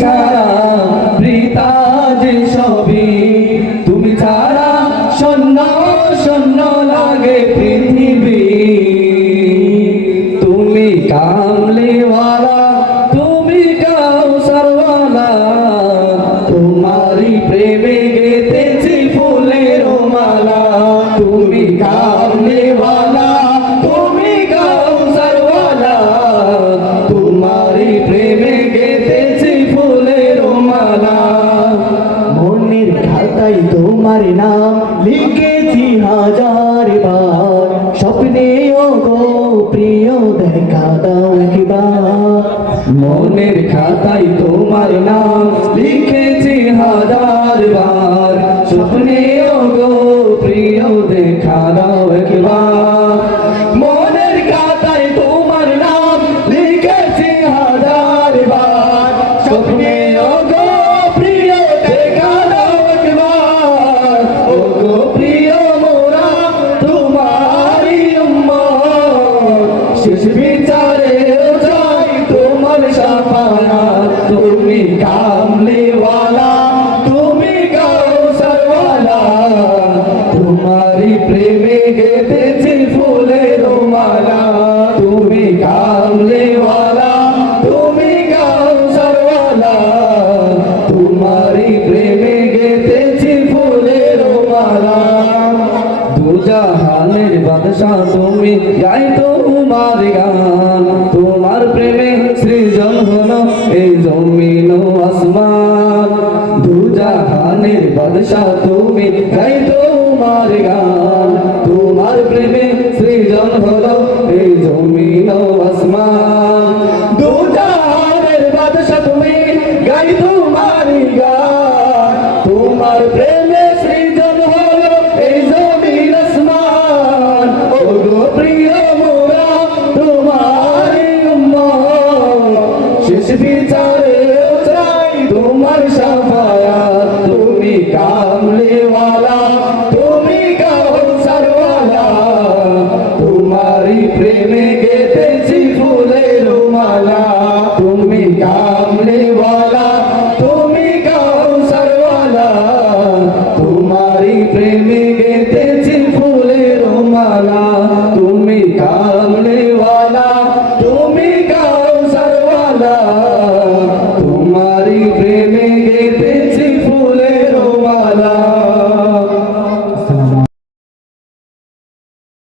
ছাড়া বৃথা যে সবই, তুমি ছাড়া শূন্য শূন্য লাগে পৃথিবী। তুমি কামলিওয়ালা, তুমি কাউসারওয়ালা, তোমারই প্রেমে গেঁথেছি ফুলের মালা। তুমি কামলিওয়ালা, তুমি কাউসারওয়ালা, তোমারই প্রেমে গেঁথেছি ফুলের মালা। মনের খাতায় তোমার নাম লিখেছি হাজার বার, স্বপ্নেও গো প্রিয় দেখা দাও একবার। মনের খাতায় তোমার নাম লিখেছি হাজার বার, স্বপ্নেও গো প্রিয় দেখা দাও একবার। মনের খাতায় তোমার নাম লিখেছি হাজার বার, স্বপ্নেও গো প্রিয় দেখা দাও একবার। ও গো প্রিয় মোরা তোমারই উম্মত, শেষ বিচারেও চাই তোমার শাফাআত। তুমি কামলিওয়ালা, তুমি কাউসারওয়ালা, তোমারই প্রেমে গেঁথেছি ফুলের মালা। তুমি কামলিওয়ালা, তুমি কাউসারওয়ালা, তোমারই প্রেমে গেঁথেছি ফুলের মালা। দুজাহানের বাদশা তুমি, গাই তোমার গান, তোমার প্রেমে সৃজন হলো এই জমিন ও আসমান। দুজাহানের বাদশা তুমি, গাই তোমার গান, তোমার প্রেমে সৃজন হলো এই জমিন ও আসমান। দুজাহানের বাদশা তুমি, গাই তোমার গান, তোমার প্রেমে সৃজন হলো এই জমিন আসমান। ও গো প্রিয় মোরা তোমারই উম্মত, শেষ বিচারে